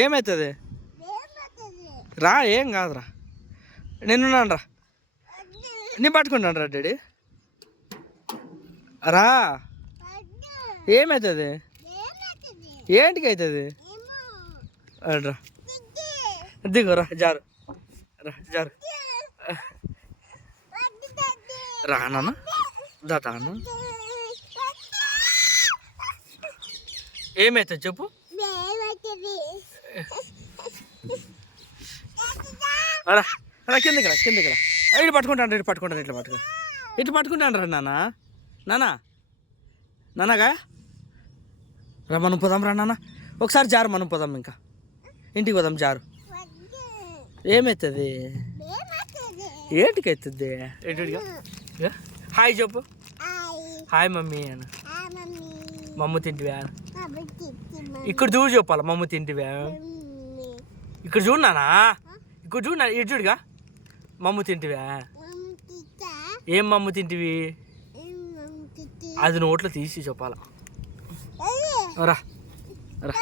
ఏమవుతుంది రా, ఏం కాదురా, నేనున్నాను రా, నేను పట్టుకుంటాను రా డాడీ, రా. ఏమవుతుంది, ఏంటికి అవుతుంది, రా దిగురా, జారు రా, జారు రా నాన్న, దాతా అన్న. ఏమవుతుంది చెప్పు, రా రా, కిందకి రా, కిందకి రా. ఇటు పట్టుకుంటాను, ఇటు పట్టుకుంటాను, ఇట్లా పట్టుకో, ఇటు పట్టుకుంటాను రా నాన్న, నానా నాన్నగా రా, మనం పోదాం రా నాన్న, ఒకసారి జారు, మనం పోదాం, ఇంకా ఇంటికి పోదాం, జారు. ఏమవుతుంది, ఏంటికి అవుతుంది, ఎటుగా హాయ్ చెప్పు, హాయ్ మమ్మీ అన్న. మమ్మ తింటివా, ఇక్కడ చూడు చెప్పాలా, మమ్మ తింటివా, ఇక్కడ చూడనా, ఇక్కడ చూడ, ఇటు చూడుగా, మమ్మ తింటివా, ఏం మమ్మ తింటివి, అది నోట్లో తీసి చెప్పాలా, రా రా.